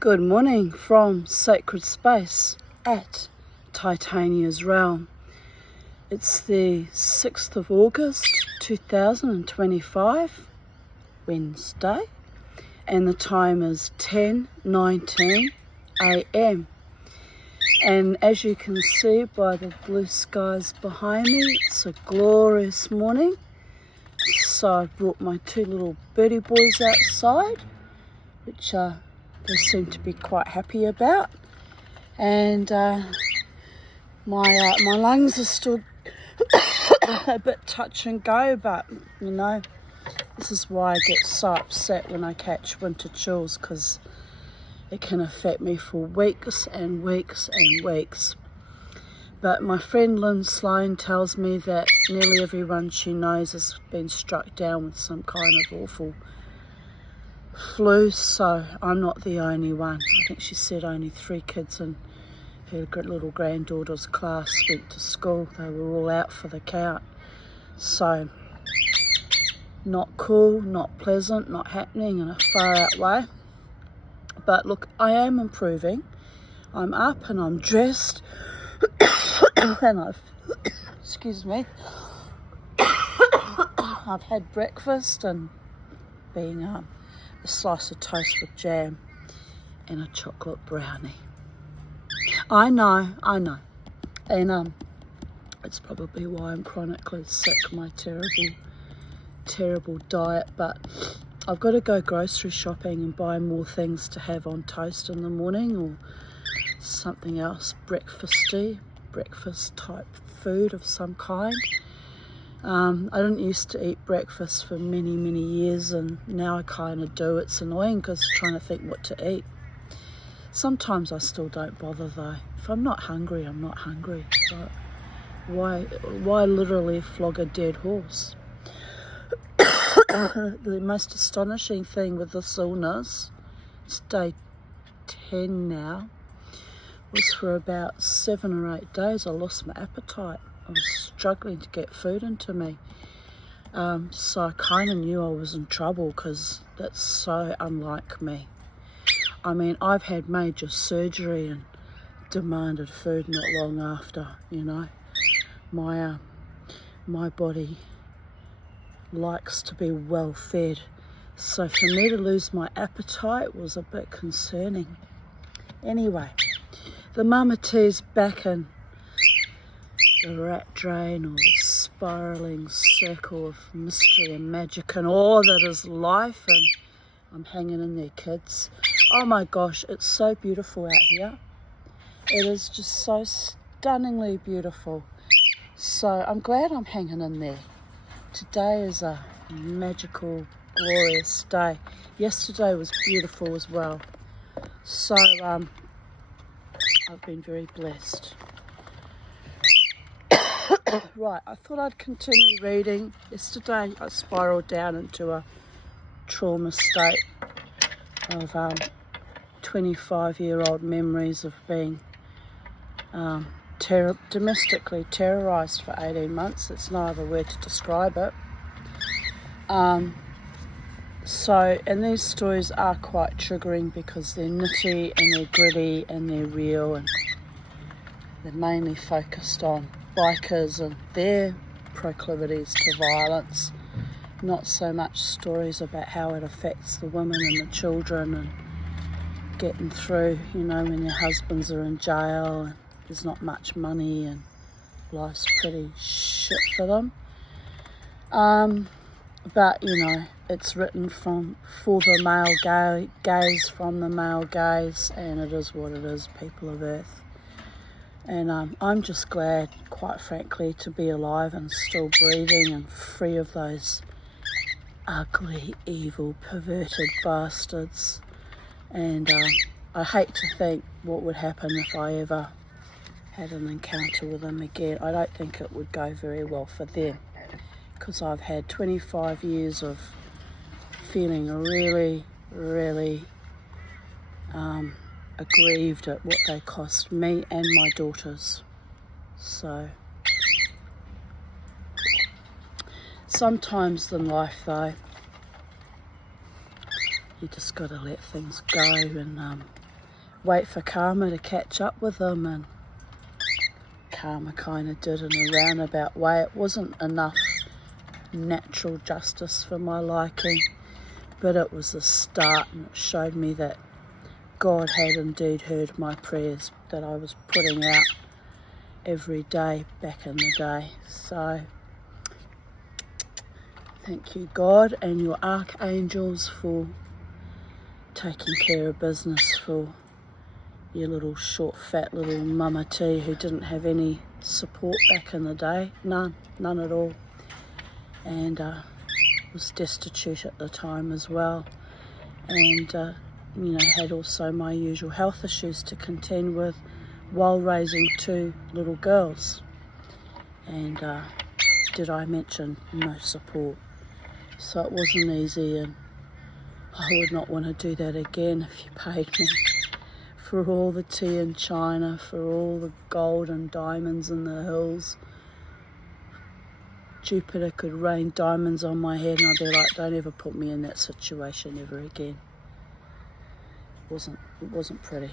Good morning from Sacred Space at Titania's Realm. It's the 6th of August 2025, Wednesday, and the time is 10:19 a.m. And as you can see by the blue skies behind me, it's a glorious morning. So I brought my two little birdie boys outside, which they seem to be quite happy about. And my lungs are still a bit touch and go, but you know, this is why I get so upset when I catch winter chills, because it can affect me for weeks and weeks and weeks. But my friend Lynn Sloan tells me that nearly everyone she knows has been struck down with some kind of awful flu, so I'm not the only one. I think she said only 3 kids in her little granddaughter's class went to school. They were all out for the count. So not cool, not pleasant, not happening in a far out way. But look, I am improving. I'm up and I'm dressed and excuse me, I've had breakfast and been a slice of toast with jam and a chocolate brownie. I know, and it's probably why I'm chronically sick, my terrible diet, but I've got to go grocery shopping and buy more things to have on toast in the morning, or something else breakfast type food of some kind. I didn't used to eat breakfast for many years, and now I kind of do. It's annoying because trying to think what to eat. Sometimes I still don't bother though. If I'm not hungry, I'm not hungry. But why literally flog a dead horse? The most astonishing thing with this illness, it's day 10 now, was for about 7 or 8 days I lost my appetite. I was struggling to get food into me. So I kind of knew I was in trouble, because that's so unlike me. I mean, I've had major surgery and demanded food not long after, you know. My body likes to be well fed. So for me to lose my appetite was a bit concerning. Anyway, the Mamatee's back in the rat drain, or the spiralling circle of mystery and magic and all that is life, and I'm hanging in there, kids. Oh my gosh, it's so beautiful out here. It is just so stunningly beautiful. So I'm glad I'm hanging in there. Today is a magical, glorious day. Yesterday was beautiful as well. So I've been very blessed. Right, I thought I'd continue reading. Yesterday I spiraled down into a trauma state of 25-year-old memories of being domestically terrorised for 18 months. That's no other word to describe it. And these stories are quite triggering, because they're nitty and they're gritty and they're real, and they're mainly focused on bikers and their proclivities to violence, not so much stories about how it affects the women and the children and getting through, you know, when your husbands are in jail and there's not much money and life's pretty shit for them. But you know, it's written for the male gaze, from the male gaze, and it is what it is, people of Earth. And I'm just glad, quite frankly, to be alive and still breathing and free of those ugly, evil, perverted bastards. And I hate to think what would happen if I ever had an encounter with them again. I don't think it would go very well for them, because I've had 25 years of feeling really aggrieved at what they cost me and my daughters. So sometimes in life though, you just got to let things go and wait for karma to catch up with them, and karma kind of did in a roundabout way. It wasn't enough natural justice for my liking, but it was a start, and it showed me that God had indeed heard my prayers that I was putting out every day back in the day. So thank you, God, and your archangels for taking care of business for your little short fat little mama T who didn't have any support back in the day. None at all, and was destitute at the time as well, and had also my usual health issues to contend with while raising 2 little girls. And did I mention no support? So it wasn't easy, and I would not want to do that again. If you paid me for all the tea in China, for all the gold and diamonds in the hills, Jupiter could rain diamonds on my head, and I'd be like, don't ever put me in that situation ever again. It wasn't pretty.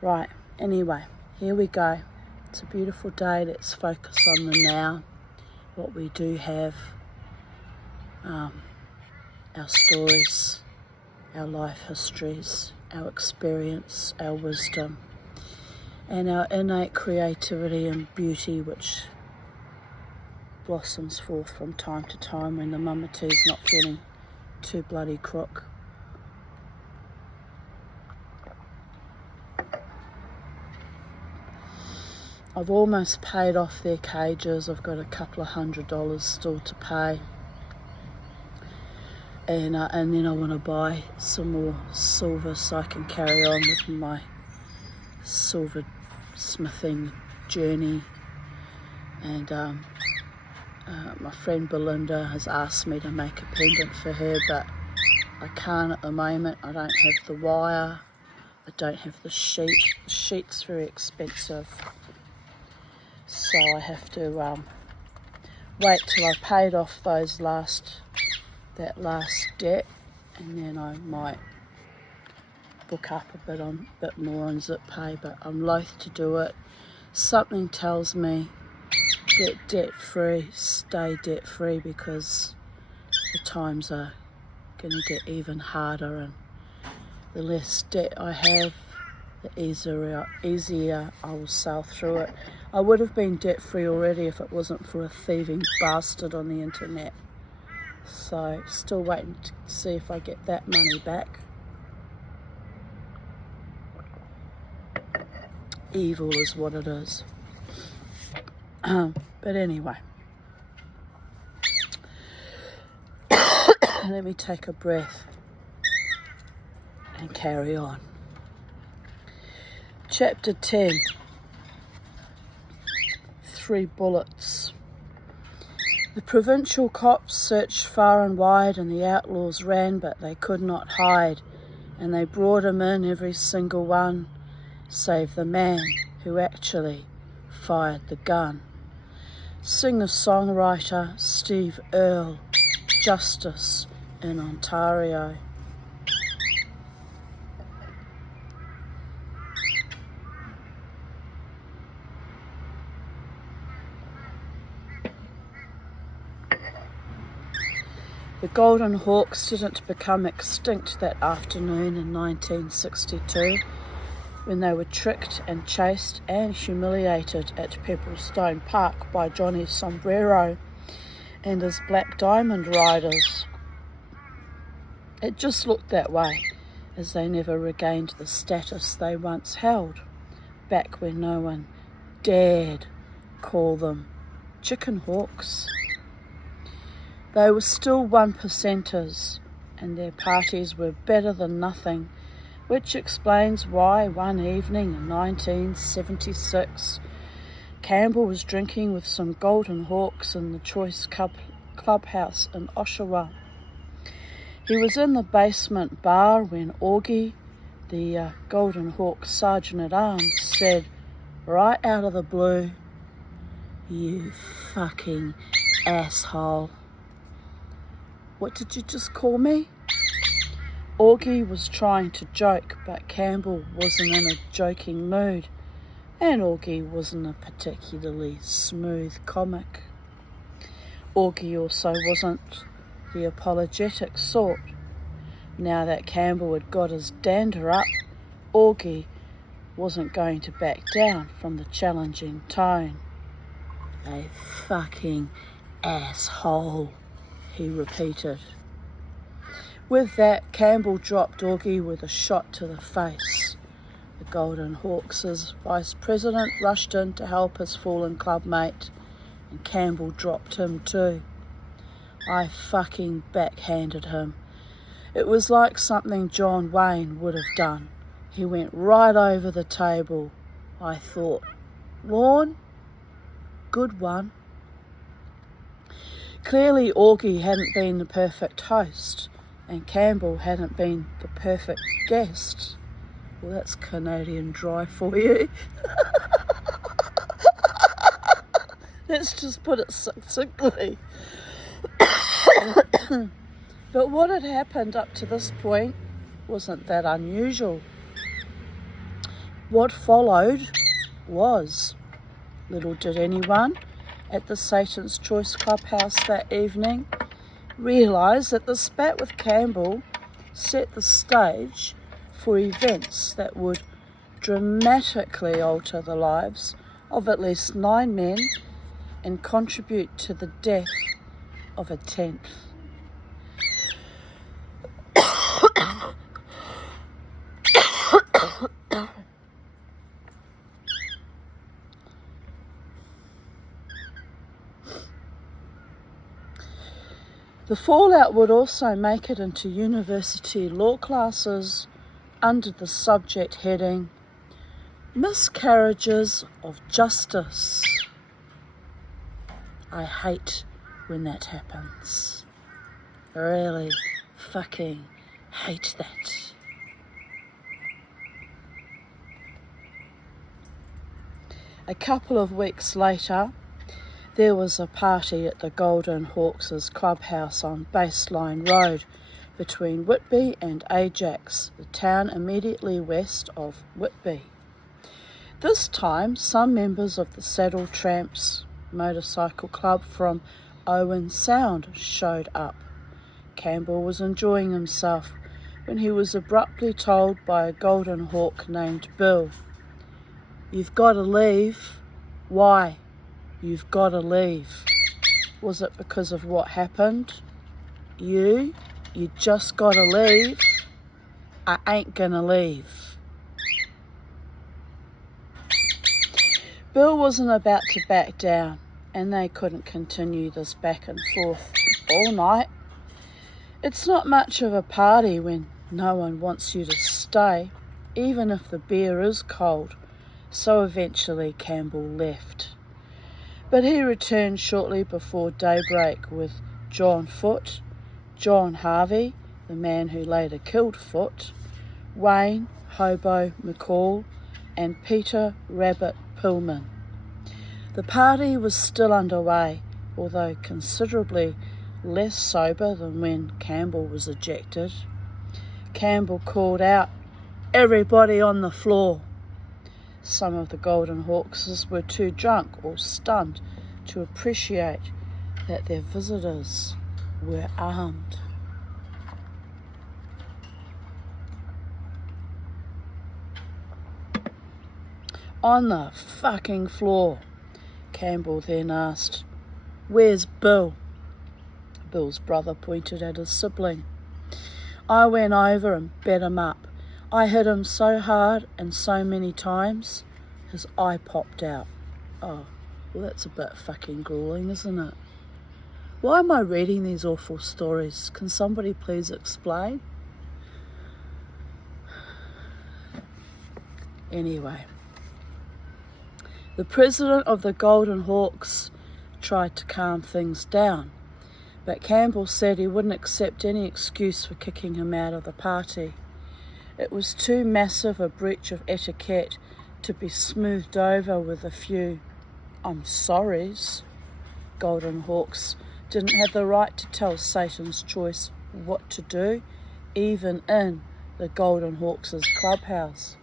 Right, anyway, here we go. It's a beautiful day. Let's focus on the now, what we do have, our stories, our life histories, our experience, our wisdom, and our innate creativity and beauty, which blossoms forth from time to time when the mama T's not feeling too bloody crook. I've almost paid off their cages. I've got a couple of $100 still to pay, and then I want to buy some more silver so I can carry on with my silver smithing journey. And my friend Belinda has asked me to make a pendant for her, but I can't at the moment. I don't have the wire, I don't have the sheet. The sheet's very expensive, so I have to wait till I paid off that last debt, and then I might book up a bit more on Zip Pay, but I'm loath to do it. Something tells me get debt free, stay debt free, because the times are going to get even harder, and the less debt I have, the easier I will sail through it. I would have been debt free already if it wasn't for a thieving bastard on the internet. So still waiting to see if I get that money back. Evil is what it is. But anyway, let me take a breath and carry on. Chapter 10, 3 bullets. The provincial cops searched far and wide, and the outlaws ran, but they could not hide, and they brought 'em in, every single one, save the man who actually fired the gun. Singer-songwriter Steve Earle, Justice in Ontario. The Golden Hawks didn't become extinct that afternoon in 1962 when they were tricked and chased and humiliated at Pebblestone Park by Johnny Sombrero and his Black Diamond Riders. It just looked that way, as they never regained the status they once held, back when no one dared call them chicken hawks. They were still 1%ers, and their parties were better than nothing, which explains why one evening in 1976, Campbell was drinking with some Golden Hawks in the Choice Clubhouse in Oshawa. He was in the basement bar when Augie, the Golden Hawk Sergeant-at-Arms, said, right out of the blue, "You fucking asshole." "What did you just call me?" Augie was trying to joke, but Campbell wasn't in a joking mood, and Augie wasn't a particularly smooth comic. Augie also wasn't the apologetic sort. Now that Campbell had got his dander up, Augie wasn't going to back down from the challenging tone. "A fucking asshole," he repeated. With that, Campbell dropped Augie with a shot to the face. The Golden Hawks' vice president rushed in to help his fallen clubmate, and Campbell dropped him too. I fucking backhanded him. It was like something John Wayne would have done. He went right over the table. I thought, Lorne, good one. Clearly Augie hadn't been the perfect host, and Campbell hadn't been the perfect guest. Well, that's Canadian dry for you. Let's just put it succinctly. But what had happened up to this point wasn't that unusual. What followed was, little did anyone at the Satan's Choice Clubhouse that evening realise that the spat with Campbell set the stage for events that would dramatically alter the lives of at least 9 men and contribute to the death of a 10th. The fallout would also make it into university law classes under the subject heading Miscarriages of Justice. I hate when that happens. I really fucking hate that. A couple of weeks later, there was a party at the Golden Hawks' clubhouse on Baseline Road between Whitby and Ajax, the town immediately west of Whitby. This time, some members of the Saddle Tramps motorcycle club from Owen Sound showed up. Campbell was enjoying himself when he was abruptly told by a Golden Hawk named Bill, "You've got to leave." "Why? You've got to leave." "Was it because of what happened?" You just got to leave." "I ain't gonna leave." Bill wasn't about to back down, and they couldn't continue this back and forth all night. It's not much of a party when no one wants you to stay, even if the beer is cold, so eventually Campbell left. But he returned shortly before daybreak with John Foote, John Harvey, the man who later killed Foote, Wayne Hobo McCall, and Peter Rabbit Pillman. The party was still underway, although considerably less sober than when Campbell was ejected. Campbell called out, "Everybody on the floor." Some of the Golden Hawks were too drunk or stunned to appreciate that their visitors were armed. "On the fucking floor," Campbell then asked, "Where's Bill?" Bill's brother pointed at his sibling. "I went over and bet him up. I hit him so hard and so many times, his eye popped out." Oh, well, that's a bit fucking grueling, isn't it? Why am I reading these awful stories? Can somebody please explain? Anyway, the president of the Golden Hawks tried to calm things down, but Campbell said he wouldn't accept any excuse for kicking him out of the party. It was too massive a breach of etiquette to be smoothed over with a few "I'm sorries." Golden Hawks didn't have the right to tell Satan's Choice what to do, even in the Golden Hawks' clubhouse.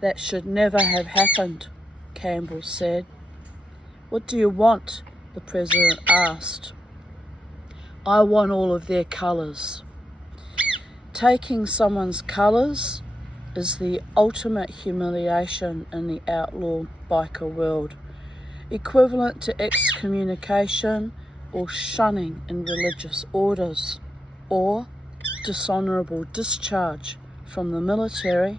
That should never have happened, Campbell said. What do you want? The president asked. I want all of their colours. Taking someone's colours is the ultimate humiliation in the outlaw biker world, equivalent to excommunication or shunning in religious orders, or dishonourable discharge from the military.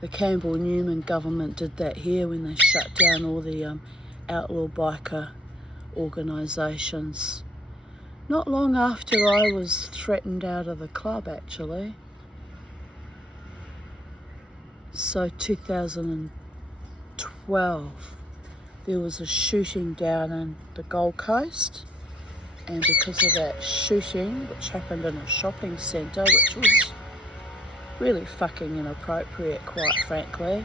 The Campbell-Newman government did that here when they shut down all the outlaw biker organisations. Not long after I was threatened out of the club, actually. So 2012, there was a shooting down in the Gold Coast, and because of that shooting, which happened in a shopping centre, which was really fucking inappropriate, quite frankly,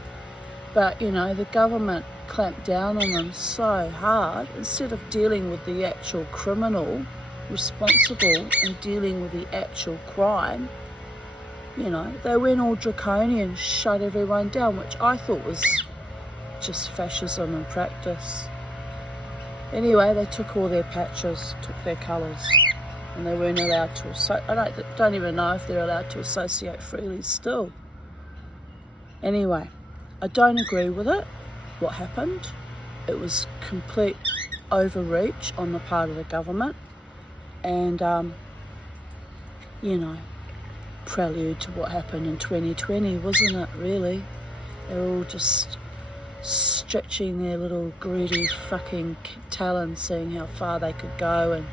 but you know, the government clamped down on them so hard. Instead of dealing with the actual criminal responsible and dealing with the actual crime, you know, they went all draconian, shut everyone down, which I thought was just fascism in practice. Anyway, they took all their patches, took their colours, and they weren't allowed to. I don't even know if they're allowed to associate freely still. Anyway, I don't agree with it, what happened. It was complete overreach on the part of the government, and, you know, prelude to what happened in 2020, wasn't it, really? They were all just stretching their little greedy fucking talons, seeing how far they could go and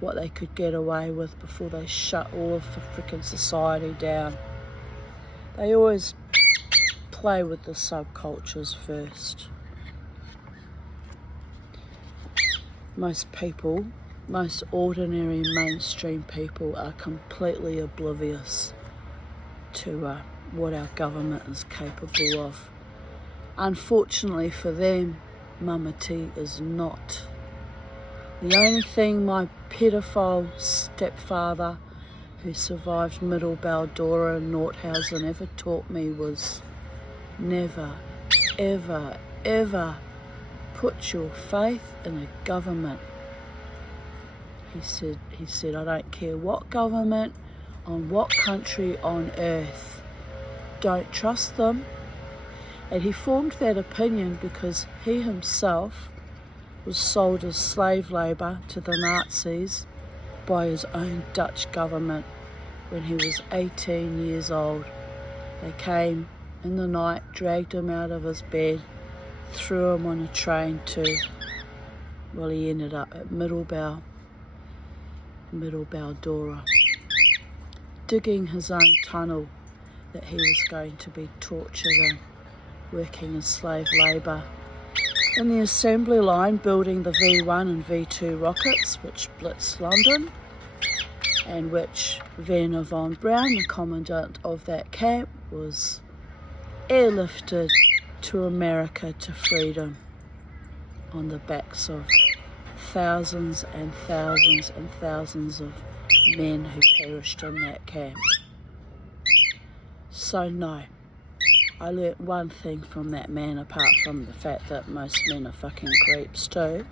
what they could get away with before they shut all of the frickin' society down. They always play with the subcultures first. Most people, most ordinary mainstream people, are completely oblivious to what our government is capable of. Unfortunately for them, Mama T is not. The only thing my pedophile stepfather, who survived Middle Baldora and Nordhausen, ever taught me was never, ever, ever put your faith in a government. He said, I don't care what government, on what country on earth, don't trust them. And he formed that opinion because he himself was sold as slave labour to the Nazis by his own Dutch government when he was 18 years old. They came in the night, dragged him out of his bed, threw him on a train to, well, he ended up at Middle Baldora, digging his own tunnel that he was going to be tortured in, working as slave labour in the assembly line, building the V1 and V2 rockets which blitzed London, and which Werner von Braun, the commandant of that camp, was airlifted to America to freedom on the backs of thousands and thousands and thousands of men who perished in that camp. So no, I learnt one thing from that man, apart from the fact that most men are fucking creeps too,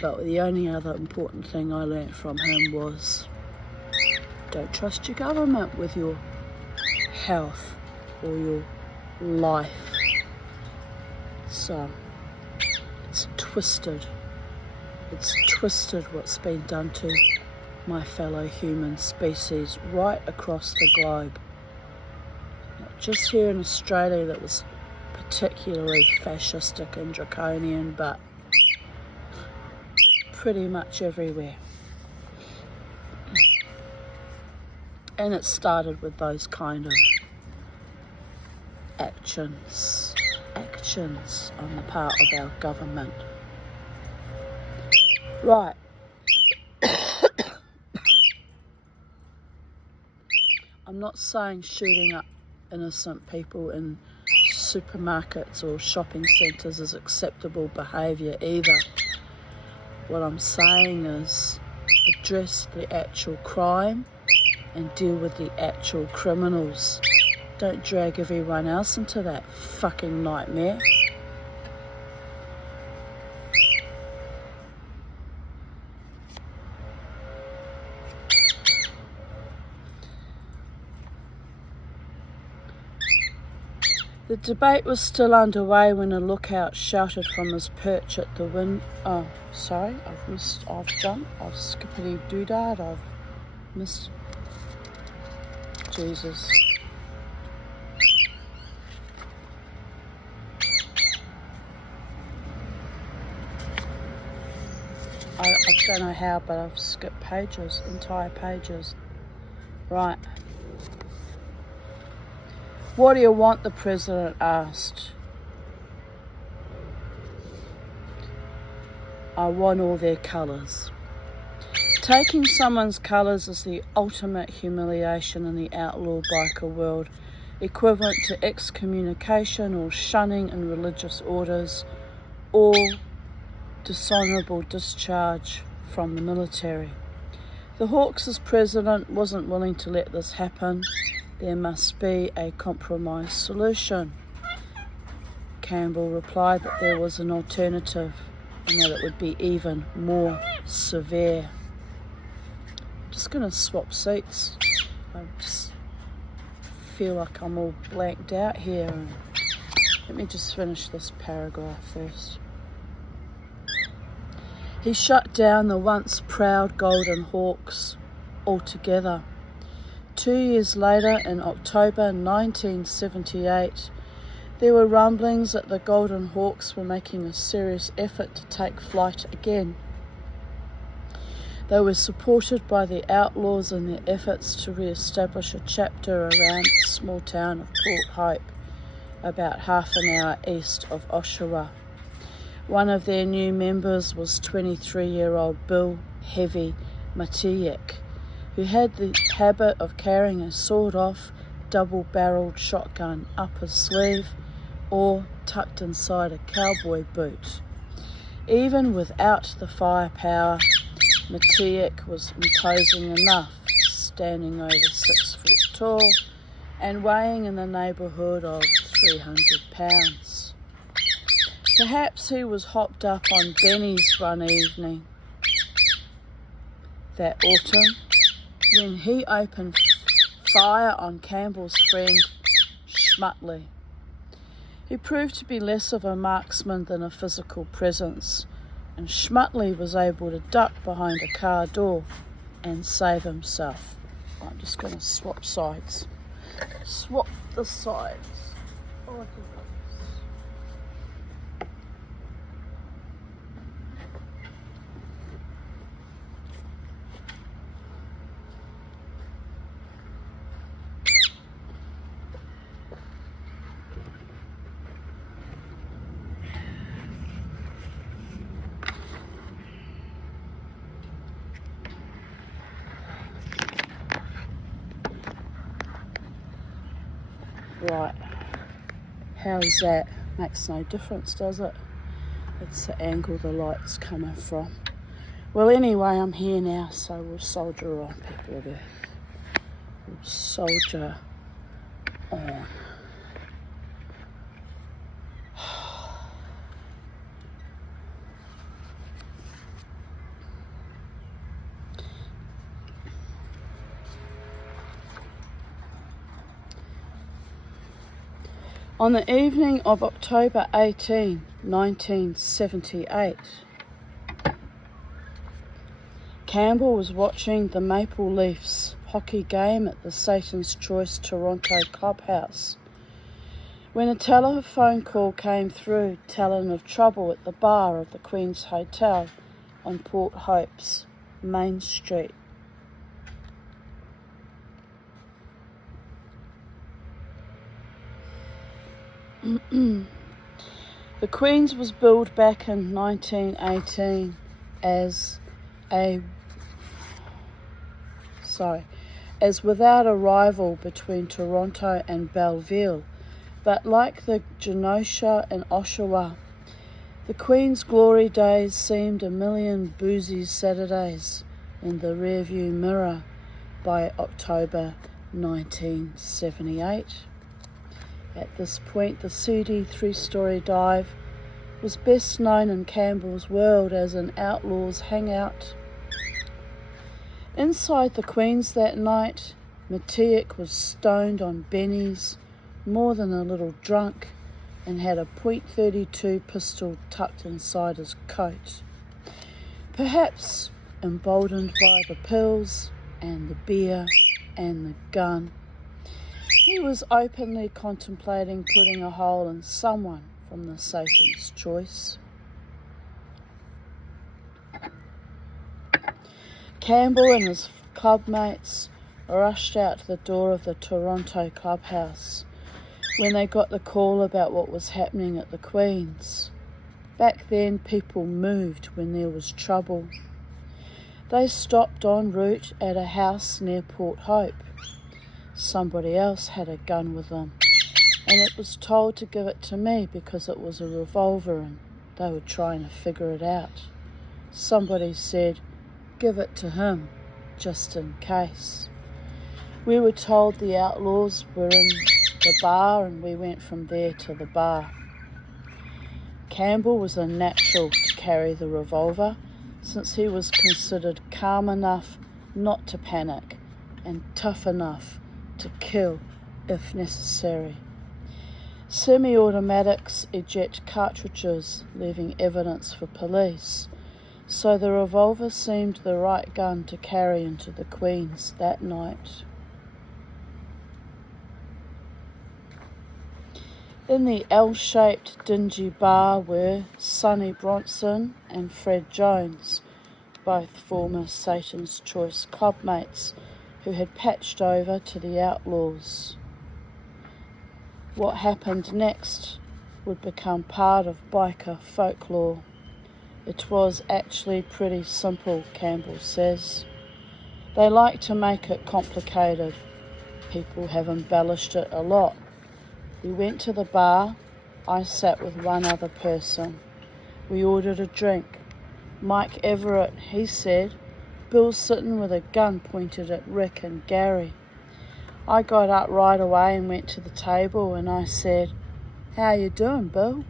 but the only other important thing I learnt from him was, don't trust your government with your health or your life. So it's twisted what's been done to my fellow human species right across the globe. Not just here in Australia, that was particularly fascistic and draconian, but pretty much everywhere. And it started with those kind of actions on the part of our government. Right. I'm not saying shooting up innocent people in supermarkets or shopping centres as acceptable behaviour either. What I'm saying is address the actual crime and deal with the actual criminals. Don't drag everyone else into that fucking nightmare. The debate was still underway when a lookout shouted from his perch at the window. Oh, sorry, I've jumped, I've skippity-doo-dah, I've missed. Jesus. I don't know how, but I've skipped pages, entire pages. Right. What do you want? The president asked. I want all their colours. Taking someone's colours is the ultimate humiliation in the outlaw biker world, equivalent to excommunication or shunning in religious orders, or dishonourable discharge from the military. The Hawks' president wasn't willing to let this happen. There must be a compromise solution. Campbell replied that there was an alternative and that it would be even more severe. I'm just going to swap seats. I just feel like I'm all blanked out here. Let me just finish this paragraph first. He shut down the once proud Golden Hawks altogether. 2 years later, in October 1978, there were rumblings that the Golden Hawks were making a serious effort to take flight again. They were supported by the outlaws in their efforts to re-establish a chapter around the small town of Port Hope, about half an hour east of Oshawa. One of their new members was 23-year-old Bill Heavy Matiyek, who had the habit of carrying a sawed-off, double-barrelled shotgun up his sleeve or tucked inside a cowboy boot. Even without the firepower, Matiyek was imposing enough, standing over 6 foot tall and weighing in the neighbourhood of 300 pounds. Perhaps he was hopped up on Benny's one evening that autumn when he opened fire on Campbell's friend Schmuttley. He proved to be less of a marksman than a physical presence, and Schmuttley was able to duck behind a car door and save himself. I'm just going to swap sides. Swap the sides. Oh, I can go. Right, how's that? Makes no difference, does it? It's the angle the light's coming from. Well, anyway, I'm here now, so we'll soldier on, people of Earth. We'll soldier on. On the evening of October 18, 1978, Campbell was watching the Maple Leafs hockey game at the Satan's Choice Toronto clubhouse when a telephone call came through telling of trouble at the bar of the Queen's Hotel on Port Hope's Main Street. The Queen's was built back in 1918 as without a rival between Toronto and Belleville, But like the Genosha and Oshawa, the Queen's glory days seemed a million boozy Saturdays in the rearview mirror by October 1978. At this point, the seedy three-story dive was best known in Campbell's world as an outlaw's hangout. Inside the Queen's that night, Mateic was stoned on bennies, more than a little drunk, and had a .32 pistol tucked inside his coat. Perhaps emboldened by the pills and the beer and the gun, he was openly contemplating putting a hole in someone from the Satan's Choice. Campbell and his clubmates rushed out to the door of the Toronto clubhouse when they got the call about what was happening at the Queen's. Back then, people moved when there was trouble. They stopped en route at a house near Port Hope. Somebody else had a gun with them, and it was told to give it to me because it was a revolver and they were trying to figure it out. Somebody said, "Give it to him, just in case." We were told the outlaws were in the bar, and we went from there to the bar. Campbell was a natural to carry the revolver, since he was considered calm enough not to panic and tough enough to kill if necessary. Semi-automatics eject cartridges, leaving evidence for police, so the revolver seemed the right gun to carry into the Queen's that night. In the L-shaped dingy bar were Sonny Bronson and Fred Jones, both former Satan's Choice clubmates who had patched over to the Outlaws. What happened next would become part of biker folklore. It was actually pretty simple, Campbell says. They like to make it complicated. People have embellished it a lot. We went to the bar. I sat with one other person. We ordered a drink. Mike Everett, he said. Bill's sitting with a gun pointed at Rick and Gary. I got up right away and went to the table and I said, "How you doing, Bill?"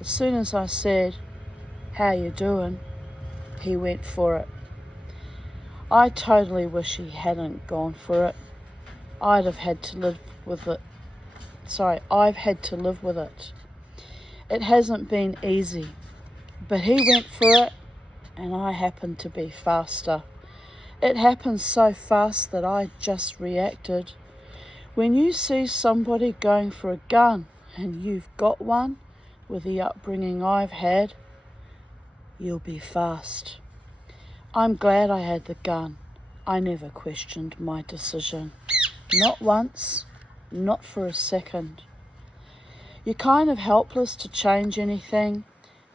As soon as I said, "How you doing?" he went for it. I totally wish he hadn't gone for it. I've had to live with it. It hasn't been easy, but he went for it and I happened to be faster. It happened so fast that I just reacted. When you see somebody going for a gun and you've got one, with the upbringing I've had, you'll be fast. I'm glad I had the gun. I never questioned my decision. Not once, not for a second. You're kind of helpless to change anything,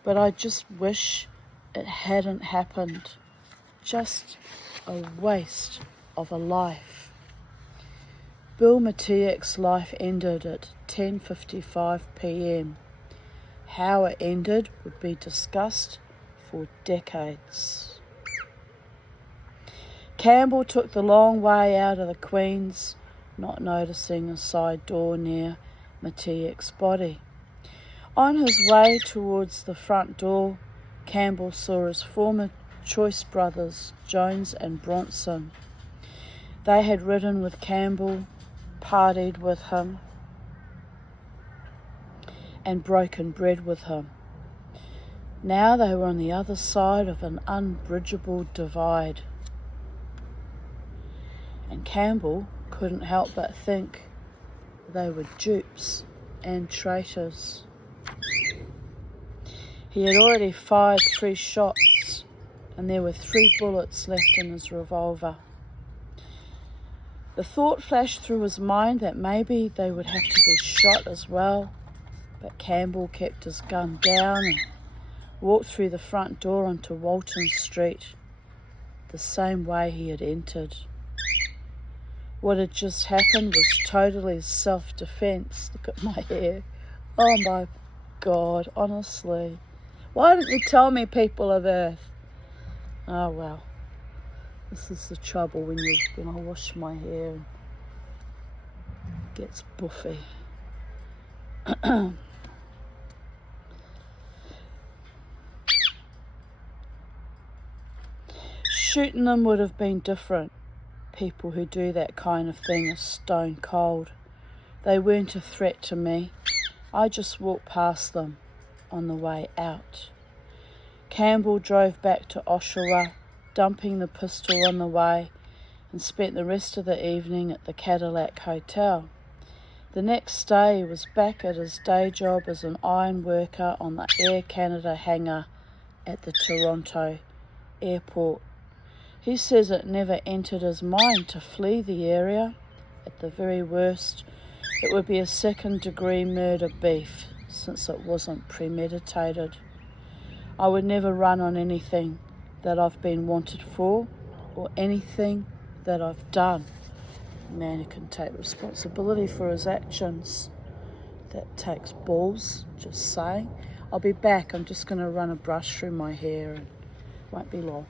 but I just wish it hadn't happened. Just a waste of a life. Bill Mateic's life ended at 10:55 p.m. How it ended would be discussed for decades. Campbell took the long way out of the Queen's, not noticing a side door near Mateic's body. On his way towards the front door, Campbell saw his former Choice brothers, Jones and Bronson. They had ridden with Campbell, partied with him, and broken bread with him. Now they were on the other side of an unbridgeable divide. And Campbell couldn't help but think they were dupes and traitors. He had already fired 3 shots, and there were 3 bullets left in his revolver. The thought flashed through his mind that maybe they would have to be shot as well, but Campbell kept his gun down and walked through the front door onto Walton Street, the same way he had entered. What had just happened was totally self-defense. Look at my hair. Oh my God, honestly. Why didn't you tell me, people of Earth? Oh well. This is the trouble when I wash my hair and it gets buffy. Shooting them would have been different. People who do that kind of thing are stone cold. They weren't a threat to me. I just walked past them on the way out. Campbell drove back to Oshawa, dumping the pistol on the way, and spent the rest of the evening at the Cadillac Hotel. The next day he was back at his day job as an iron worker on the Air Canada hangar at the Toronto airport. He says it never entered his mind to flee the area. At the very worst, it would be a second-degree murder beef, since it wasn't premeditated. I would never run on anything that I've been wanted for, or anything that I've done. A man who can take responsibility for his actions. That takes balls, just saying. I'll be back. I'm just going to run a brush through my hair and won't be long.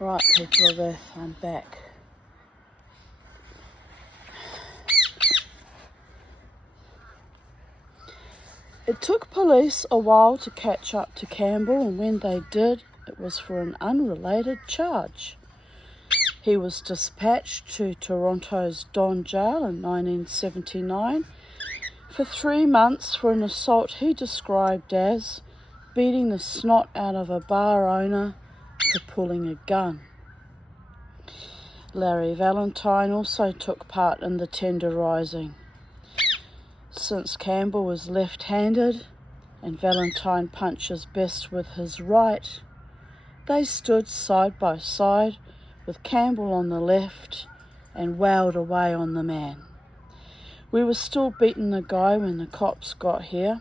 Right, people of Earth, I'm back. It took police a while to catch up to Campbell, and when they did, it was for an unrelated charge. He was dispatched to Toronto's Don Jail in 1979 for 3 months for an assault he described as beating the snot out of a bar owner for pulling a gun. Larry Valentine also took part in the tenderising. Since Campbell was left-handed and Valentine punches best with his right, they stood side by side with Campbell on the left and wowed away on the man. We were still beating the guy when the cops got here.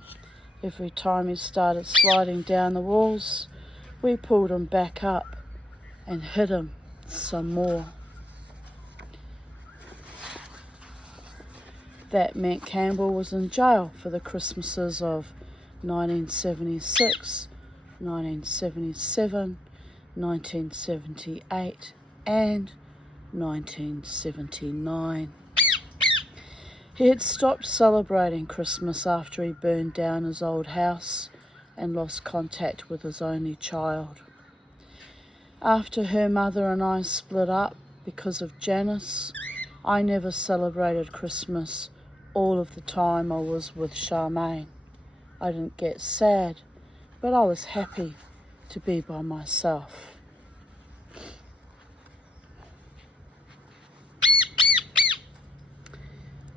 Every time he started sliding down the walls, We pulled him back up and hit him some more. That meant Campbell was in jail for the Christmases of 1976, 1977, 1978 and 1979. He had stopped celebrating Christmas after he burned down his old house and lost contact with his only child. After her mother and I split up because of Janice, I never celebrated Christmas all of the time I was with Charmaine. I didn't get sad, but I was happy to be by myself.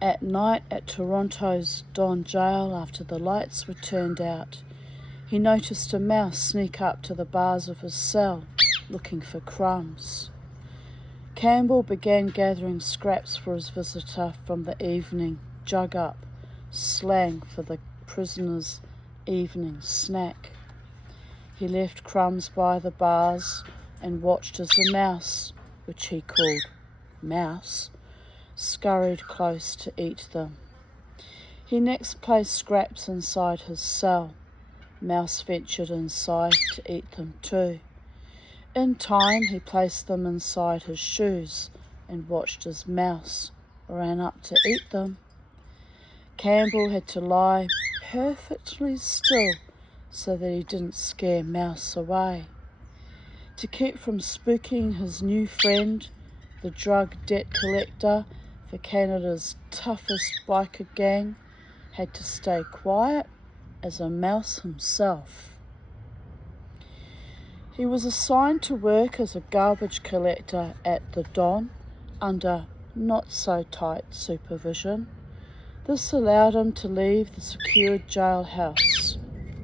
At night at Toronto's Don Jail, after the lights were turned out, he noticed a mouse sneak up to the bars of his cell, looking for crumbs. Campbell began gathering scraps for his visitor from the evening jug-up, slang for the prisoner's evening snack. He left crumbs by the bars and watched as the mouse, which he called Mouse, scurried close to eat them. He next placed scraps inside his cell. Mouse ventured inside to eat them too. In time, he placed them inside his shoes and watched as Mouse ran up to eat them. Campbell had to lie perfectly still so that he didn't scare Mouse away. To keep from spooking his new friend, the drug debt collector for Canada's toughest biker gang had to stay quiet as a mouse himself. He was assigned to work as a garbage collector at the Don under not-so-tight supervision. This allowed him to leave the secured jailhouse,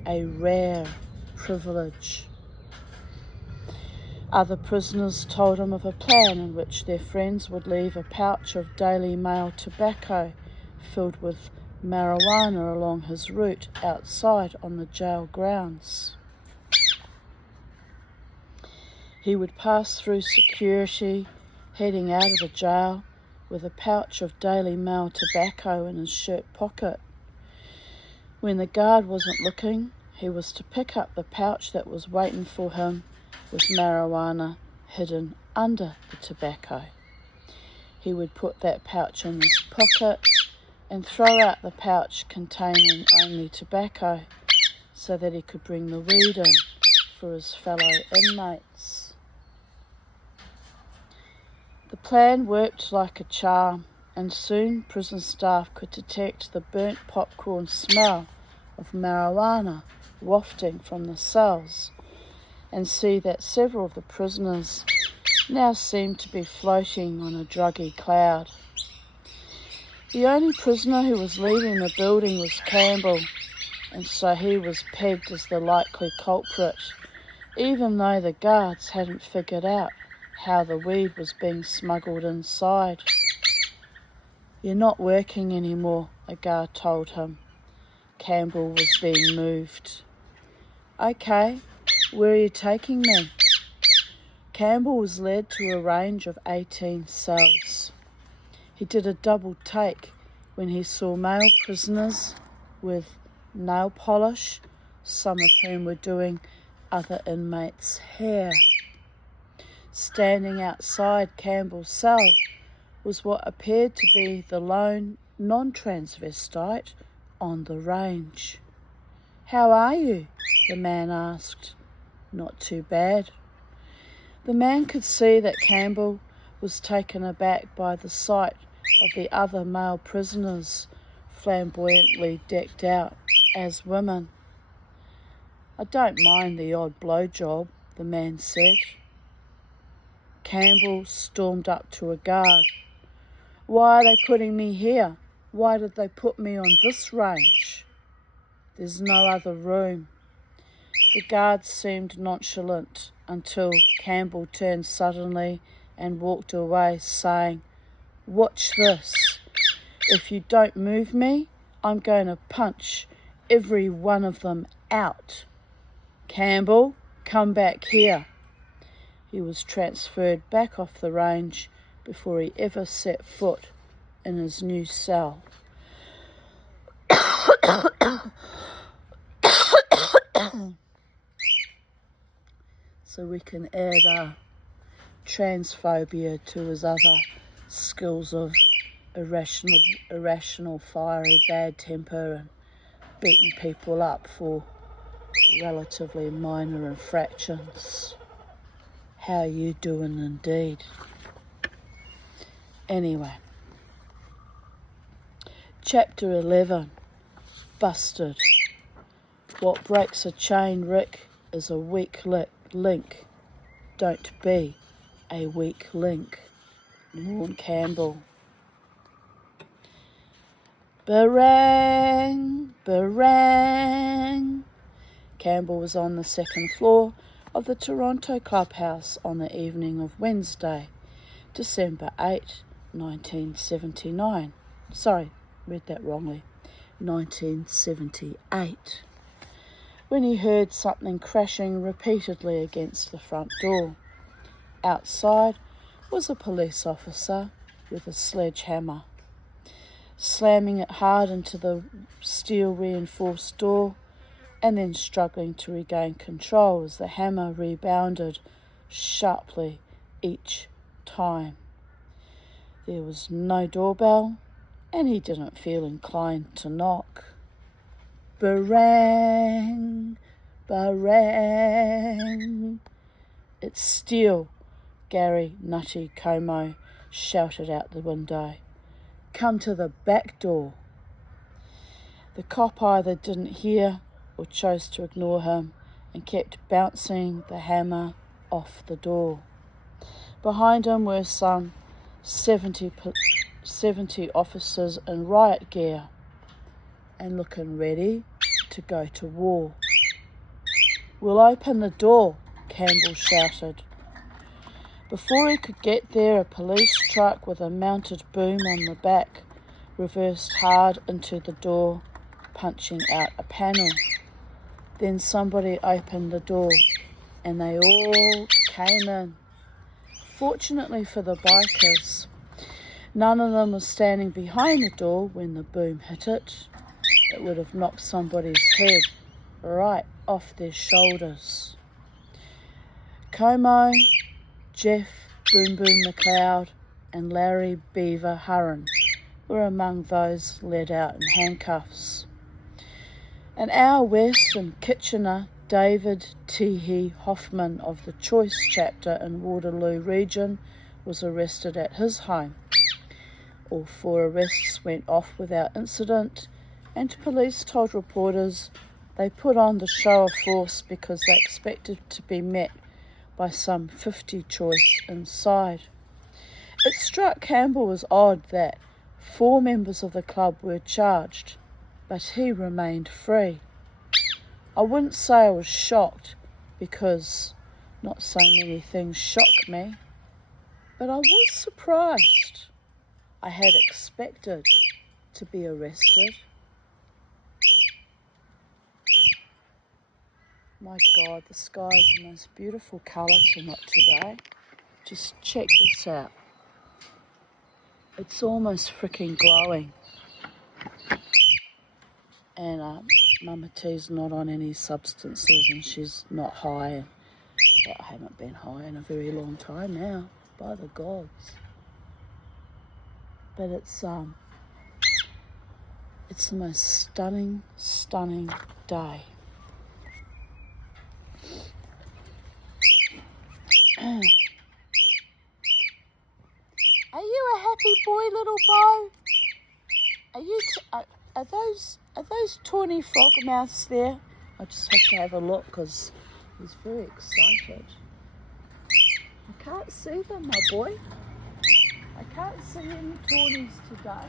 a rare privilege. Other prisoners told him of a plan in which their friends would leave a pouch of Daily Mail tobacco filled with marijuana along his route outside on the jail grounds. He would pass through security, heading out of the jail with a pouch of Daily Mail tobacco in his shirt pocket. When the guard wasn't looking, he was to pick up the pouch that was waiting for him with marijuana hidden under the tobacco. He would put that pouch in his pocket and throw out the pouch containing only tobacco so that he could bring the weed in for his fellow inmates. The plan worked like a charm, and soon prison staff could detect the burnt popcorn smell of marijuana wafting from the cells, and see that several of the prisoners now seemed to be floating on a druggy cloud. The only prisoner who was leaving the building was Campbell, and so he was pegged as the likely culprit, even though the guards hadn't figured out how the weed was being smuggled inside. "You're not working anymore," a guard told him. Campbell was being moved. "Okay, where are you taking me?" Campbell was led to a range of 18 cells. He did a double take when he saw male prisoners with nail polish, some of whom were doing other inmates' hair. Standing outside Campbell's cell was what appeared to be the lone non-transvestite on the range. "How are you?" the man asked. "Not too bad." The man could see that Campbell was taken aback by the sight of the other male prisoners flamboyantly decked out as women. "I don't mind the odd blowjob," the man said. Campbell stormed up to a guard. "Why are they putting me here? Why did they put me on this range?" "There's no other room." The guard seemed nonchalant until Campbell turned suddenly and walked away, saying, "Watch this. If you don't move me, I'm going to punch every one of them out." "Campbell, Come back here. He was transferred back off the range before he ever set foot in his new cell. So we can add transphobia to his other skills of irrational, fiery, bad temper and beating people up for relatively minor infractions. How you doing indeed? Anyway, Chapter 11, Busted. What breaks a chain, Rick, is a weak link. Don't be a weak link. Lorne Campbell. Barang, barang. Campbell was on the second floor of the Toronto clubhouse on the evening of Wednesday, December 8, 1979. Sorry, read that wrongly. 1978. When he heard something crashing repeatedly against the front door. Outside was a police officer with a sledgehammer, slamming it hard into the steel-reinforced door and then struggling to regain control as the hammer rebounded sharply each time. There was no doorbell, and he didn't feel inclined to knock. Barang, barang. It's steel, Gary Nutty Como shouted out the window. Come to the back door. The cop either didn't hear or chose to ignore him and kept bouncing the hammer off the door. Behind him were some 70 officers in riot gear and looking ready to go to war. We'll open the door, Campbell shouted. Before he could get there, a police truck with a mounted boom on the back reversed hard into the door, punching out a panel. Then somebody opened the door, and they all came in. Fortunately for the bikers, none of them was standing behind the door when the boom hit it. It would have knocked somebody's head right off their shoulders. Como, Jeff Boom Boom McLeod and Larry Beaver Hurren were among those led out in handcuffs. An hour west in Kitchener, David Teehee Hoffman of the Choice chapter in Waterloo region was arrested at his home. All 4 arrests went off without incident, and police told reporters they put on the show of force because they expected to be met by some 50 Choice inside. It struck Campbell as odd that 4 members of the club were charged, but he remained free. I wouldn't say I was shocked, because not so many things shock me, but I was surprised. I had expected to be arrested. My God, the sky is the most beautiful colour today. Just check this out. It's almost freaking glowing. And Mama T's not on any substances and she's not high. But I haven't been high in a very long time now, by the gods. But it's the most stunning day. Are you a happy boy, little Bo? Are those tawny frogmouths there? I just have to have a look because he's very excited. I can't see them, my boy. I can't see any tawnies today.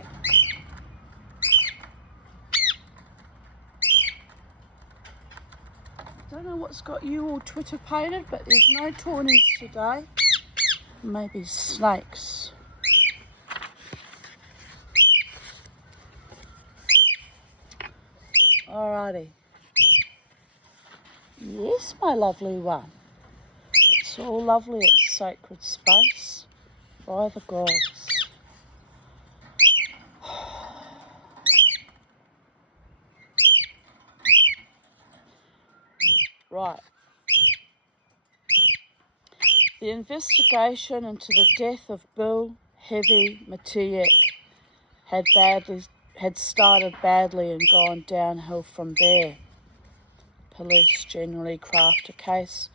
Don't know what's got you all Twitter painted, but there's no tawnies today. Maybe snakes. Alrighty. Yes, my lovely one. It's all lovely, it's sacred space by the gods. Right. The investigation into the death of Bill Heavy Matejek had started badly and gone downhill from there. Police generally craft a case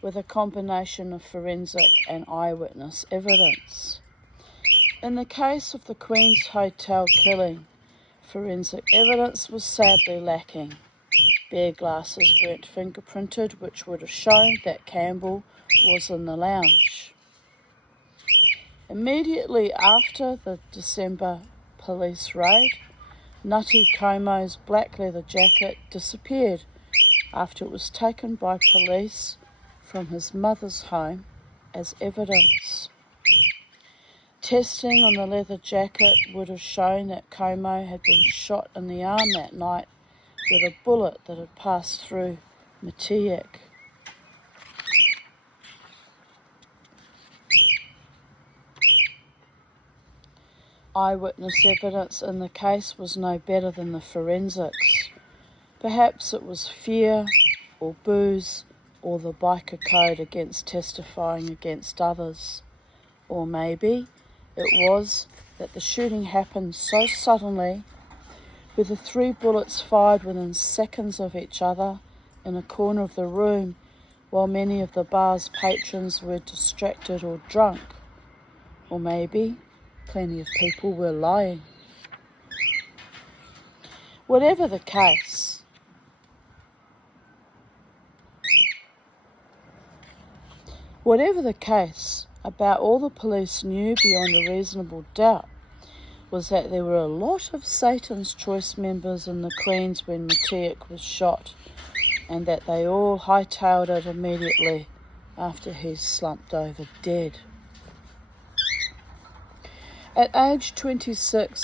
with a combination of forensic and eyewitness evidence. In the case of the Queen's Hotel killing, forensic evidence was sadly lacking. Beer glasses weren't fingerprinted, which would have shown that Campbell was in the lounge. Immediately after the December police raid, Nutty Como's black leather jacket disappeared after it was taken by police from his mother's home as evidence. Testing on the leather jacket would have shown that Como had been shot in the arm that night with a bullet that had passed through Matejek. Eyewitness evidence in the case was no better than the forensics. Perhaps it was fear or booze or the biker code against testifying against others. Or maybe it was that the shooting happened so suddenly, with the 3 bullets fired within seconds of each other in a corner of the room, while many of the bar's patrons were distracted or drunk. Or maybe plenty of people were lying. Whatever the case, about all the police knew beyond a reasonable doubt was that there were a lot of Satan's Choice members in the Queen's when Matejek was shot, and that they all hightailed it immediately after he slumped over dead. At age 26,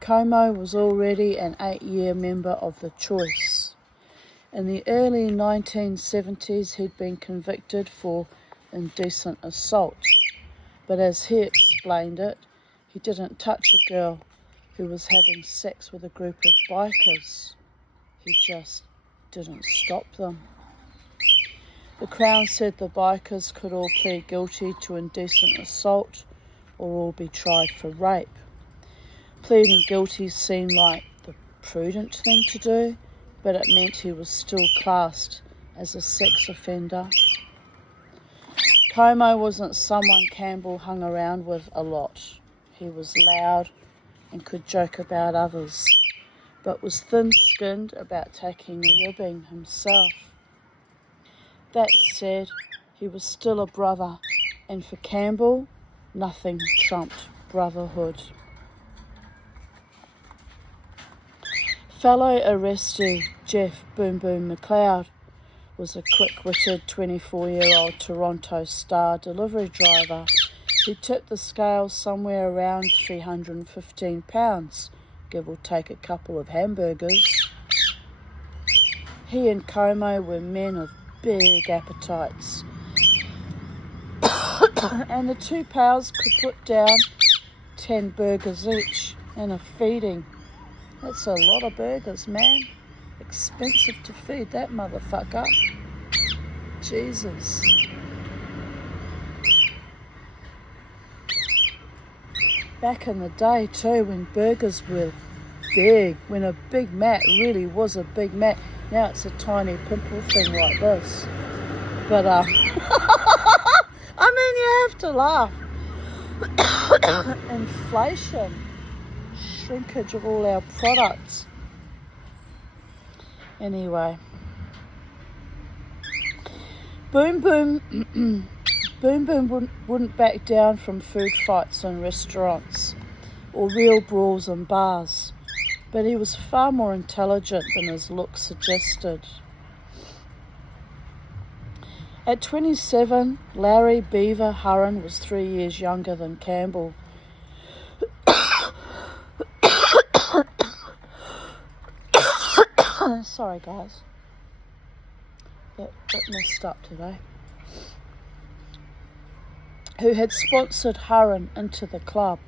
Como was already an 8-year member of the Choice. In the early 1970s, he'd been convicted for indecent assault, but as he explained it, he didn't touch a girl who was having sex with a group of bikers. He just didn't stop them. The Crown said the bikers could all plead guilty to indecent assault or all be tried for rape. Pleading guilty seemed like the prudent thing to do, but it meant he was still classed as a sex offender. Como wasn't someone Campbell hung around with a lot. He was loud and could joke about others, but was thin-skinned about taking a ribbing himself. That said, he was still a brother, and for Campbell, nothing trumped brotherhood. Fellow arrestee Jeff Boom Boom McLeod was a quick-witted 24-year-old Toronto Star delivery driver who tipped the scale somewhere around £315, give or take a couple of hamburgers. He and Como were men of big appetites, and the 2 pals could put down 10 burgers each in a feeding. That's a lot of burgers, man. Expensive to feed that motherfucker. Jesus. Back in the day too, when burgers were big, when a Big Mac really was a Big Mac. Now it's a tiny pimple thing like this. But I mean, you have to laugh. Inflation, shrinkage of all our products. Anyway, Boom Boom wouldn't back down from food fights in restaurants or real brawls in bars, but he was far more intelligent than his looks suggested. At 27, Larry Beaver Hurren was 3 years younger than Campbell. Sorry, guys. bit messed up today, who had sponsored Haran into the club.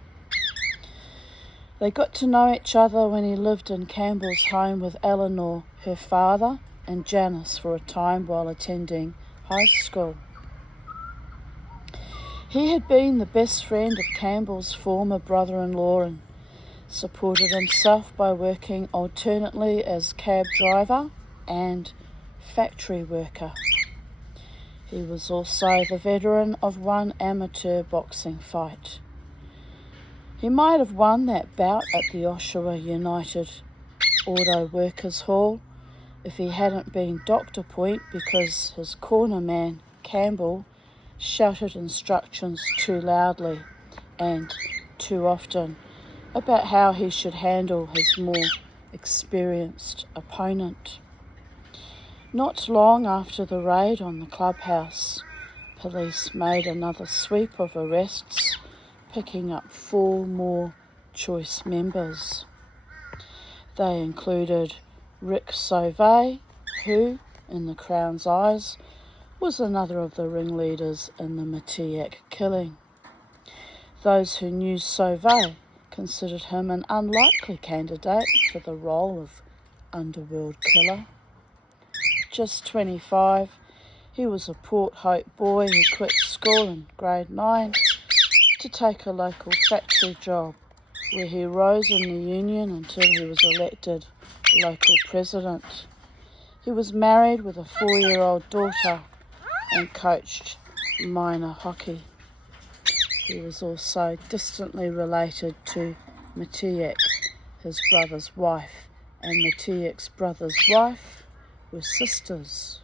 They got to know each other when he lived in Campbell's home with Eleanor, her father, and Janice for a time while attending high school. He had been the best friend of Campbell's former brother-in-law and supported himself by working alternately as cab driver and factory worker. He was also the veteran of one amateur boxing fight. He might have won that bout at the Oshawa United Auto Workers Hall if he hadn't been doctor point because his corner man, Campbell, shouted instructions too loudly and too often about how he should handle his more experienced opponent. Not long after the raid on the clubhouse, police made another sweep of arrests, picking up 4 more choice members. They included Rick Sauvé, who, in the Crown's eyes, was another of the ringleaders in the Matiak killing. Those who knew Sauvé considered him an unlikely candidate for the role of underworld killer. Just 25, he was a Port Hope boy who quit school in grade 9 to take a local factory job, where he rose in the union until he was elected local president. He was married with a 4-year-old daughter and coached minor hockey. He was also distantly related to Matiak, his brother's wife, and Matiak's brother's wife were sisters.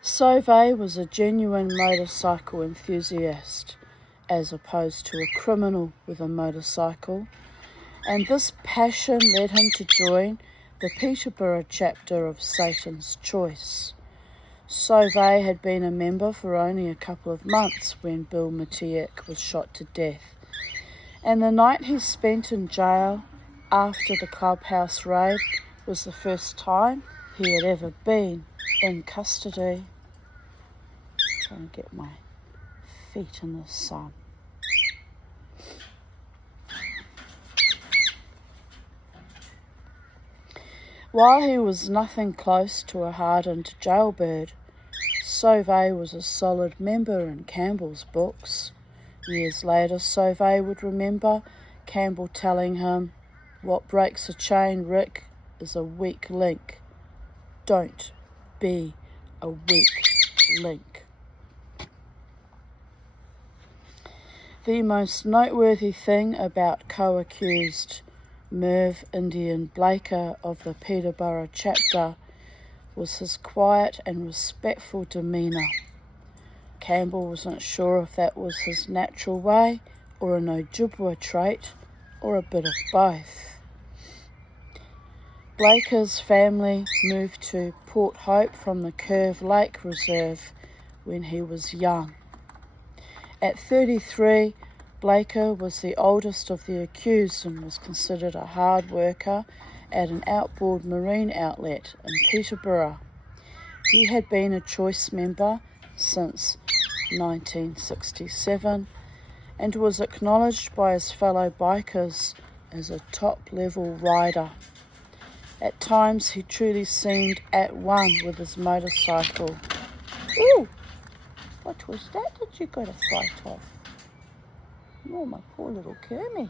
Sauvé was a genuine motorcycle enthusiast, as opposed to a criminal with a motorcycle, and this passion led him to join the Peterborough chapter of Satan's Choice. Sauvé had been a member for only a couple of months when Bill Matiak was shot to death, and the night he spent in jail after the clubhouse raid was the first time he had ever been in custody. Trying to get my feet in the sun. While he was nothing close to a hardened jailbird, Sauvé was a solid member in Campbell's books. Years later, Sauvé would remember Campbell telling him, "What breaks a chain, Rick, is a weak link. Don't be a weak link." The most noteworthy thing about co-accused Merv Indian Blaker of the Peterborough chapter was his quiet and respectful demeanour. Campbell wasn't sure if that was his natural way or an Ojibwa trait or a bit of both. Blaker's family moved to Port Hope from the Curve Lake Reserve when he was young. At 33, Blaker was the oldest of the accused and was considered a hard worker at an outboard marine outlet in Peterborough. He had been a choice member since 1967 and was acknowledged by his fellow bikers as a top-level rider. At times he truly seemed at one with his motorcycle. Ooh! What was that you got a fright of? Oh, my poor little Kermie.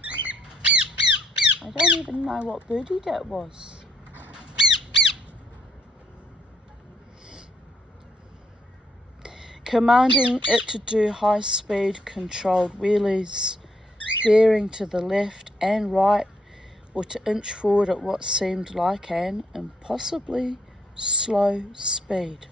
I don't even know what birdie that was. Commanding it to do high-speed controlled wheelies, veering to the left and right, or to inch forward at what seemed like an impossibly slow speed.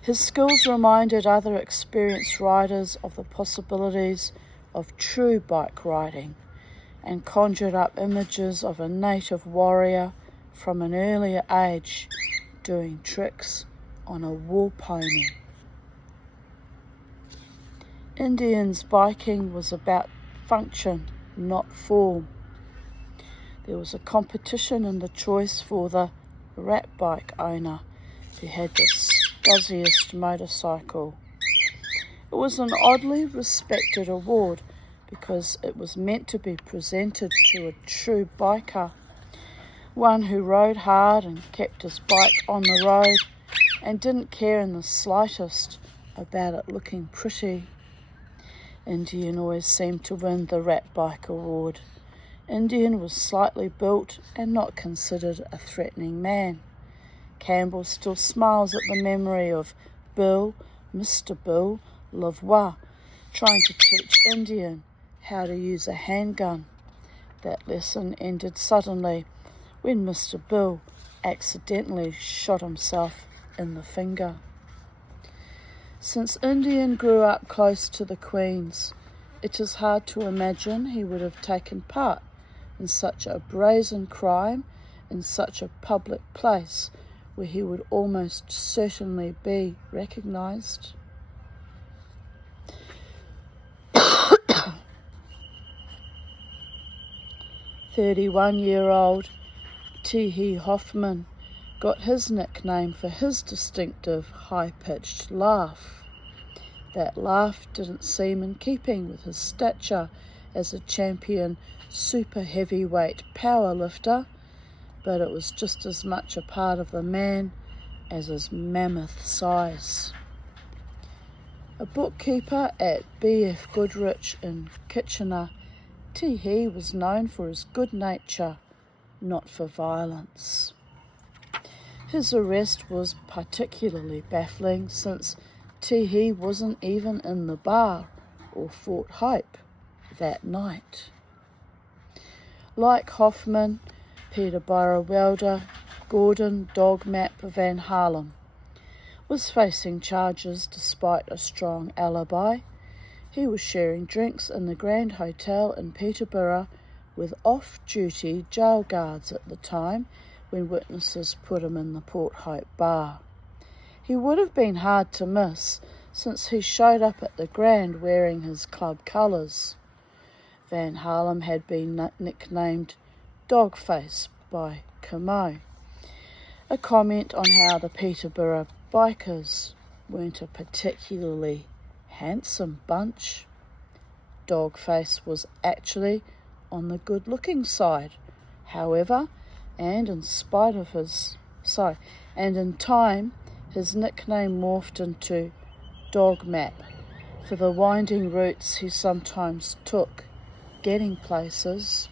His skills reminded other experienced riders of the possibilities of true bike riding and conjured up images of a native warrior from an earlier age doing tricks on a war pony. Indians' biking was about function, not form. There was a competition in the choice for the rat bike owner who had the scuzziest motorcycle. It was an oddly respected award because it was meant to be presented to a true biker, one who rode hard and kept his bike on the road and didn't care in the slightest about it looking pretty. Indian always seemed to win the rat bike award. Indian was slightly built and not considered a threatening man. Campbell still smiles at the memory of Bill, Mr. Bill Lavoie, trying to teach Indian how to use a handgun. That lesson ended suddenly when Mr. Bill accidentally shot himself in the finger. Since Indian grew up close to the Queens, it is hard to imagine he would have taken part in such a brazen crime in such a public place where he would almost certainly be recognised. 31-year-old Tihi Hoffman got his nickname for his distinctive high-pitched laugh. That laugh didn't seem in keeping with his stature as a champion super heavyweight powerlifter, but it was just as much a part of the man as his mammoth size. A bookkeeper at B.F. Goodrich in Kitchener, Tihi was known for his good nature, not for violence. His arrest was particularly baffling since Tihi wasn't even in the bar or Fort Hope that night. Like Hoffman, Peterborough welder Gordon Dogmap Van Harlem was facing charges despite a strong alibi. He was sharing drinks in the Grand Hotel in Peterborough with off-duty jail guards at the time when witnesses put him in the Port Hope bar. He would have been hard to miss since he showed up at the Grand wearing his club colours. Van Harlem had been nicknamed Dogface by Camo, a comment on how the Peterborough bikers weren't a particularly handsome bunch. Dogface was actually on the good-looking side, however, and in time his nickname morphed into Dogmap for the winding routes he sometimes took, getting places.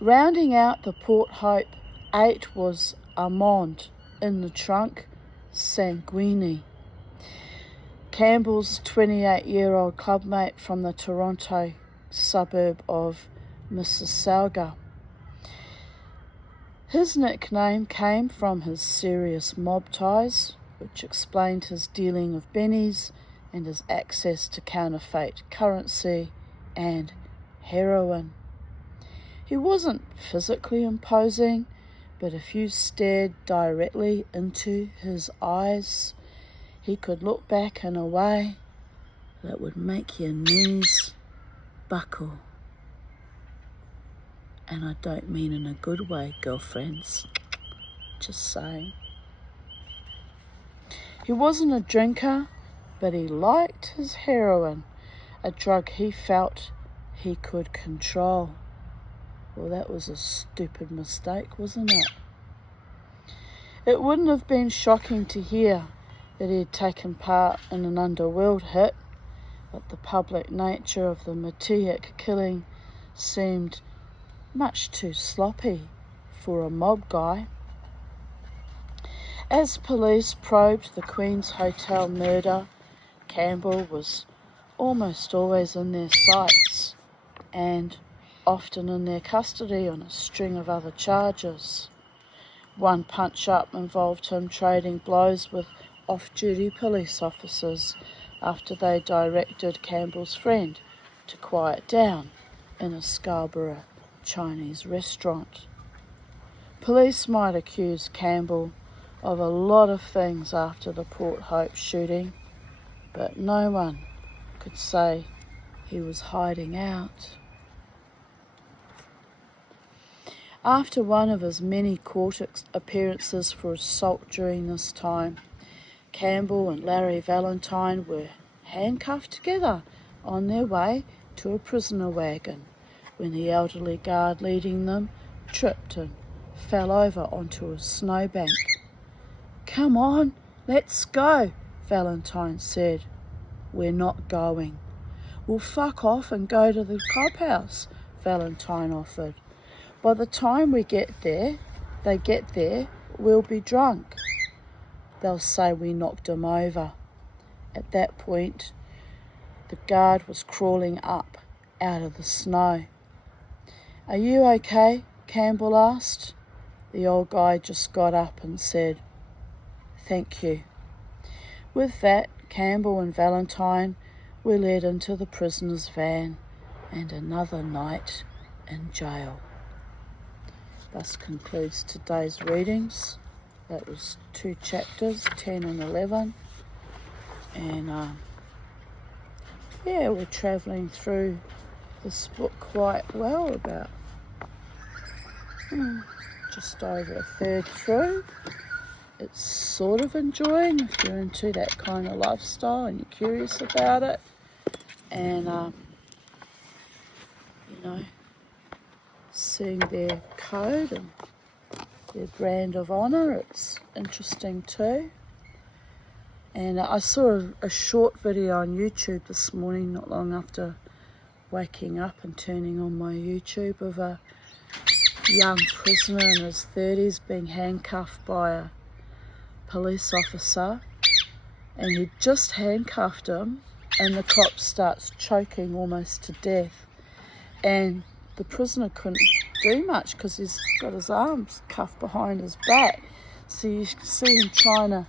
Rounding out the Port Hope 8 was Armand, in the trunk, Sanguini, Campbell's 28-year-old clubmate from the Toronto suburb of Mississauga. His nickname came from his serious mob ties, which explained his dealing of bennies and his access to counterfeit currency and heroin. He wasn't physically imposing, but if you stared directly into his eyes, he could look back in a way that would make your knees buckle. And I don't mean in a good way, girlfriends. Just saying. He wasn't a drinker, but he liked his heroin, a drug he felt he could control. Well, that was a stupid mistake, wasn't it? It wouldn't have been shocking to hear that he had taken part in an underworld hit, but the public nature of the Matiak killing seemed much too sloppy for a mob guy. As police probed the Queen's Hotel murder, Campbell was almost always in their sights and often in their custody on a string of other charges. One punch-up involved him trading blows with off-duty police officers after they directed Campbell's friend to quiet down in a Scarborough Chinese restaurant. Police might accuse Campbell of a lot of things after the Port Hope shooting, but no one could say he was hiding out. After one of his many court appearances for assault during this time, Campbell and Larry Valentine were handcuffed together on their way to a prisoner wagon when the elderly guard leading them tripped and fell over onto a snowbank. "Come on, let's go," Valentine said. "We're not going." "We'll fuck off and go to the clubhouse," Valentine offered. "By the time they get there, we'll be drunk. They'll say we knocked them over." At that point, the guard was crawling up out of the snow. "Are you okay?" Campbell asked. The old guy just got up and said, "Thank you." With that, Campbell and Valentine were led into the prisoner's van and another night in jail. Thus concludes today's readings. That was 2 chapters, 10 and 11. And we're travelling through this book quite well, about just over a third through. It's sort of enjoying if you're into that kind of lifestyle and you're curious about it. And, seeing their code and their brand of honour, it's interesting too. And I saw a short video on YouTube this morning, not long after waking up and turning on my YouTube, of a young prisoner in his 30s being handcuffed by a police officer, and he just handcuffed him and the cop starts choking almost to death, and the prisoner couldn't do much because he's got his arms cuffed behind his back. So you can see him trying to,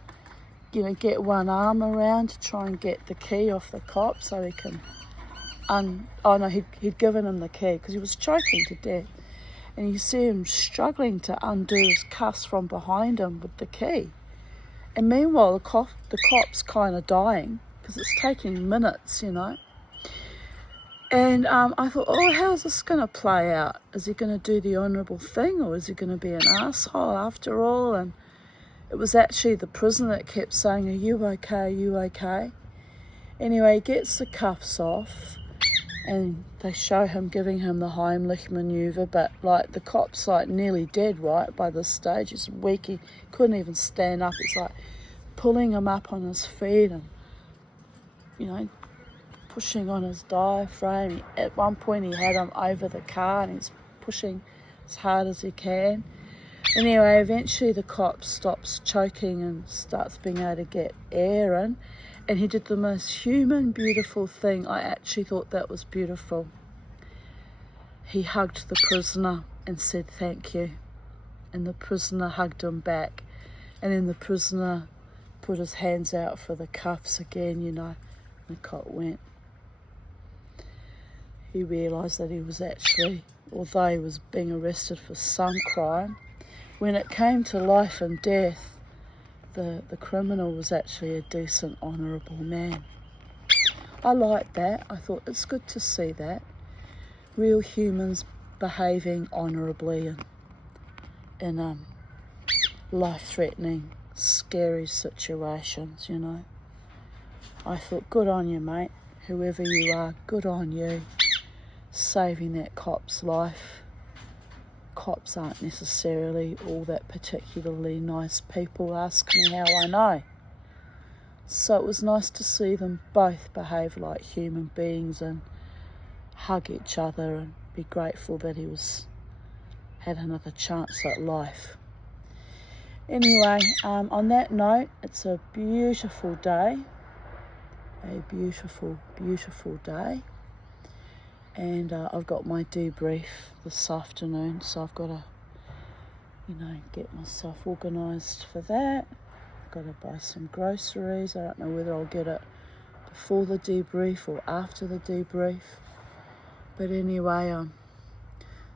get one arm around to try and get the key off the cop so he can he'd given him the key because he was choking to death. And you see him struggling to undo his cuffs from behind him with the key. And meanwhile, the cop's kind of dying because it's taking minutes, And I thought, how's this going to play out? Is he going to do the honourable thing, or is he going to be an asshole after all? And it was actually the prisoner that kept saying, "Are you okay? Are you okay?" Anyway, he gets the cuffs off, and they show him giving him the Heimlich manoeuvre, but the cop's nearly dead, right, by this stage. He's weak, he couldn't even stand up. He's pulling him up on his feet and, pushing on his diaphragm. At one point he had him over the car and he's pushing as hard as he can. Anyway, eventually the cop stops choking and starts being able to get air in, and he did the most human, beautiful thing. I actually thought that was beautiful. He hugged the prisoner and said thank you, and the prisoner hugged him back, and then the prisoner put his hands out for the cuffs again, and the cop went. He realised that he was actually, although he was being arrested for some crime, when it came to life and death, the criminal was actually a decent, honourable man. I liked that. I thought it's good to see that. Real humans behaving honourably in life-threatening, scary situations, I thought, good on you, mate. Whoever you are, good on you. Saving that cop's life. Cops aren't necessarily all that particularly nice people. Ask me how I know. So it was nice to see them both behave like human beings and hug each other and be grateful that he had another chance at life. Anyway, on that note, it's a beautiful day. A beautiful, beautiful day. And I've got my debrief this afternoon, so I've got to, get myself organised for that. I've got to buy some groceries. I don't know whether I'll get it before the debrief or after the debrief. But anyway, I'm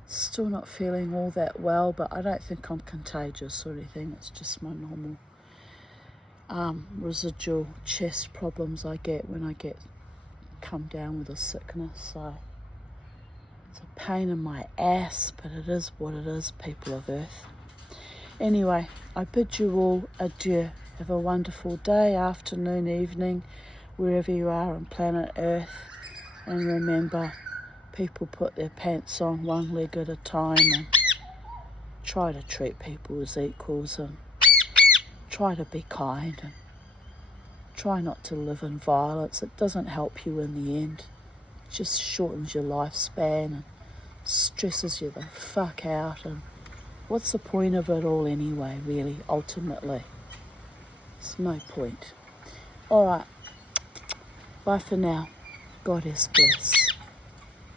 still not feeling all that well, but I don't think I'm contagious or anything. It's just my normal residual chest problems I get when I come down with a sickness. So it's a pain in my ass, but it is what it is, people of Earth. Anyway, I bid you all adieu. Have a wonderful day, afternoon, evening, wherever you are on planet Earth. And remember, people put their pants on one leg at a time, and try to treat people as equals, and try to be kind, and try not to live in violence. It doesn't help you in the end. It just shortens your lifespan and stresses you the fuck out. And what's the point of it all anyway, really, ultimately? It's no point. All right. Bye for now. God is bless.